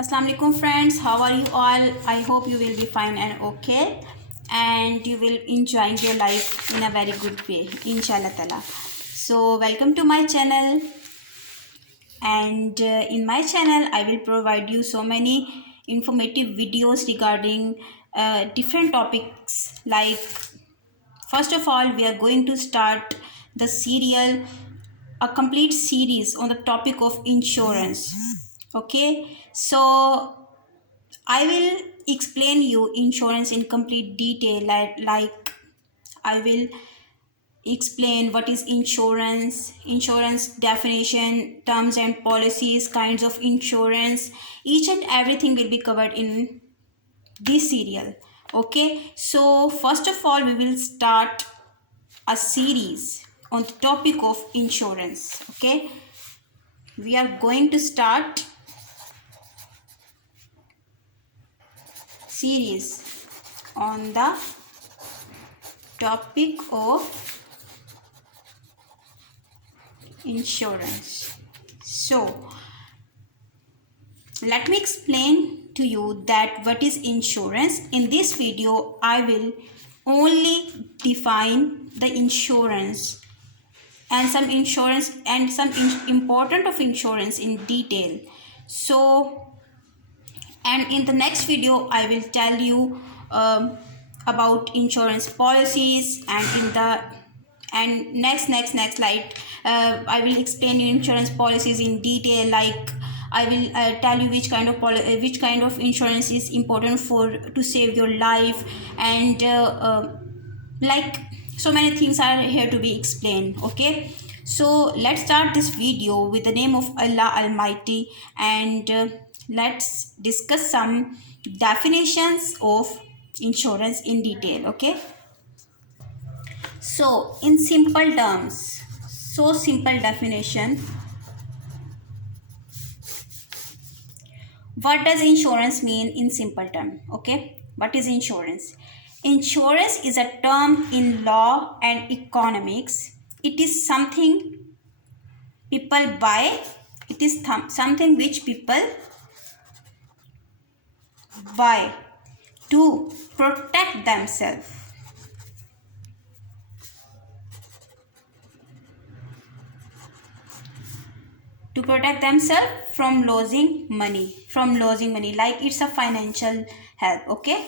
Assalamu alaikum friends, how are you all? I hope you will be fine and okay and you will enjoying your life in a very good way inshallah ta'ala. So welcome to my channel, and in my channel I will provide you so many informative videos regarding different topics. Like, first of all, we are going to start the serial, a complete series on the topic of insurance. Okay, so I will explain you insurance in complete detail. Like I will explain what is insurance, insurance definition, terms and policies, kinds of insurance. Each and everything will be covered in this serial. Okay, so first of all, we will start a series on the topic of insurance. Okay, we are going to start series on the topic of insurance. So let me explain to you that what is insurance. In this video I will only define the insurance and some insurance and some important of insurance in detail. So, and in the next video I will tell you about insurance policies, and in the and next slide I will explain you insurance policies in detail. Like I will tell you which kind of insurance is important for to save your life, and like so many things are here to be explained. Okay, so let's start this video with the name of Allah Almighty, and let's discuss some definitions of insurance in detail. Okay, so in simple terms, so simple definition, what does insurance mean in simple term? Okay, what is insurance? Insurance is a term in law and economics. It is something people buy. It is something which people buy to protect themselves, from losing money, like it's a financial help. Okay,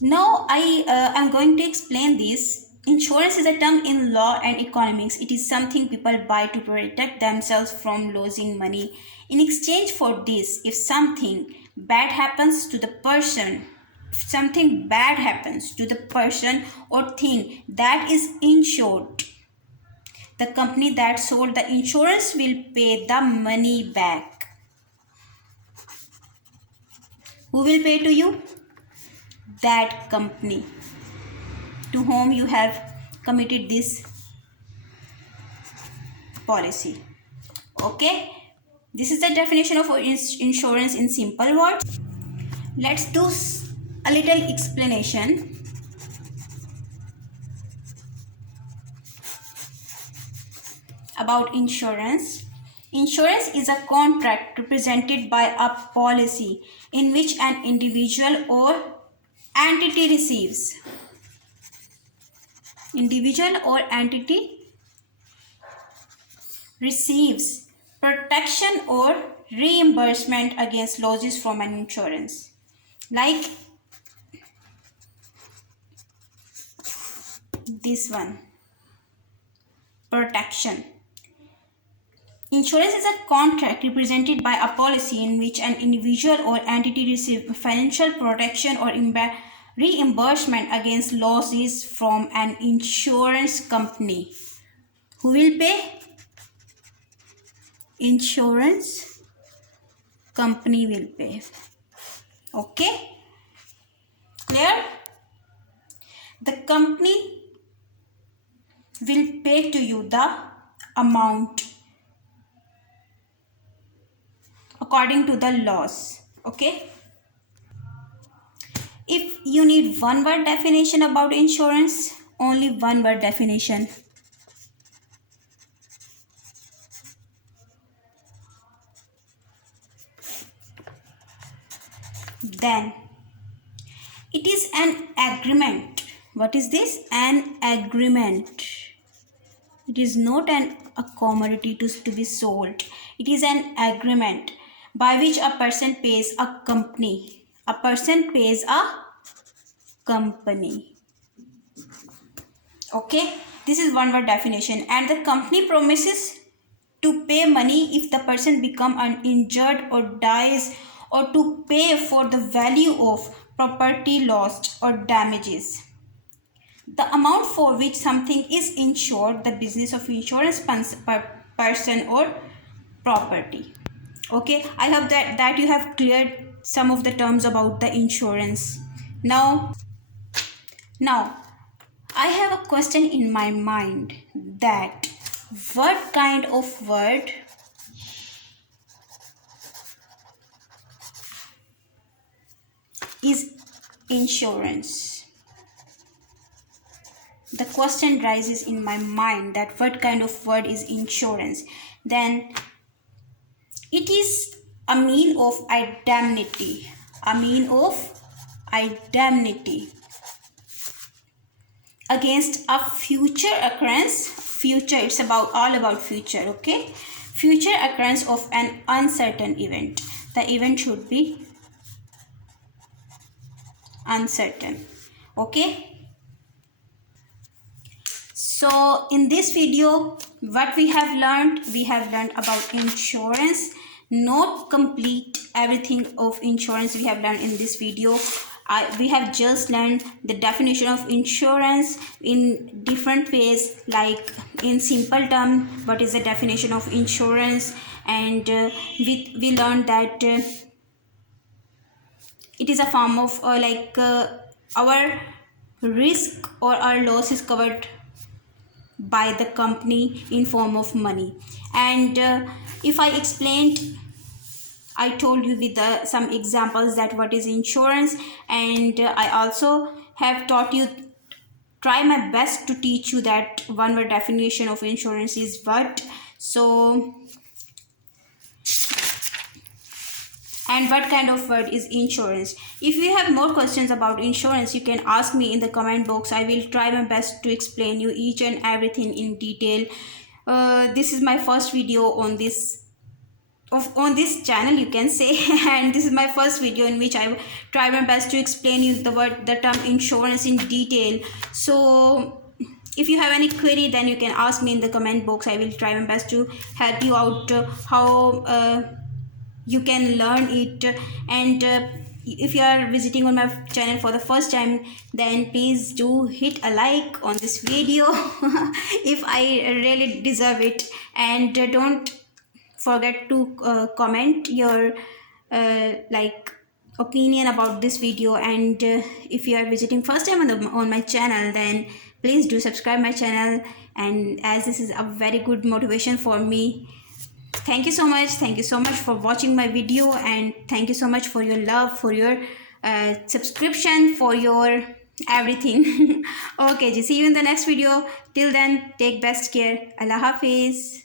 now I am going to explain this. Insurance is a term in law and economics. It is something people buy to protect themselves from losing money. In exchange for this, if something bad happens to the person, or thing that is insured, the company that sold the insurance will pay the money back. Who will pay to you? That company to whom you have committed this policy. Okay, this is the definition of insurance in simple words. Let's do a little explanation. About insurance. Insurance is a contract represented by a policy in which an individual or entity receives protection or reimbursement against losses from an insurance. Like this one, protection. Insurance is a contract represented by a policy in which an individual or entity receives financial protection or reimbursement against losses from an insurance company. Who will pay? Insurance company will pay. Okay? Clear? The company will pay to you the amount according to the laws. Okay, if you need one word definition about insurance, only one word definition: then it is an agreement. What is this? An agreement. It is not a commodity to be sold. It is an agreement by which a person pays a company. A person pays a company. Okay, this is one word definition. And the company promises to pay money if the person become injured or dies, or to pay for the value of property lost or damages. The amount for which something is insured, the business of insurance person or property. Okay, I hope that you have cleared some of the terms about the insurance. Now I have a question in my mind, that what kind of word is insurance? The question rises in my mind, that what kind of word is insurance? Then it is a mean of indemnity. A mean of indemnity against a future occurrence. Future, it's all about future. Okay, future occurrence of an uncertain event. The event should be uncertain. Okay, so in this video, what we have learned about insurance. Not complete everything of insurance we have learned in this video. We have just learned the definition of insurance in different ways, like in simple term, what is the definition of insurance, and we learned that it is a form of our risk or our loss is covered by the company in form of money. And if I explained, I told you with some examples that what is insurance, and I also have taught you, try my best to teach you that one word definition of insurance is what. So, and what kind of word is insurance? If you have more questions about insurance, you can ask me in the comment box. I will try my best to explain you each and everything in detail. This is my first video on this channel, you can say, and this is my first video in which I try my best to explain you the term insurance in detail. So if you have any query, then you can ask me in the comment box. I will try my best to help you out how you can learn it. And if you are visiting on my channel for the first time, then please do hit a like on this video if I really deserve it. And don't forget to comment your opinion about this video. And if you are visiting first time on my channel, then please do subscribe my channel, and as this is a very good motivation for me. Thank you so much for watching my video, and thank you so much for your love, for your subscription, for your everything. Okay, see you in the next video. Till then, take best care. Allah Hafiz.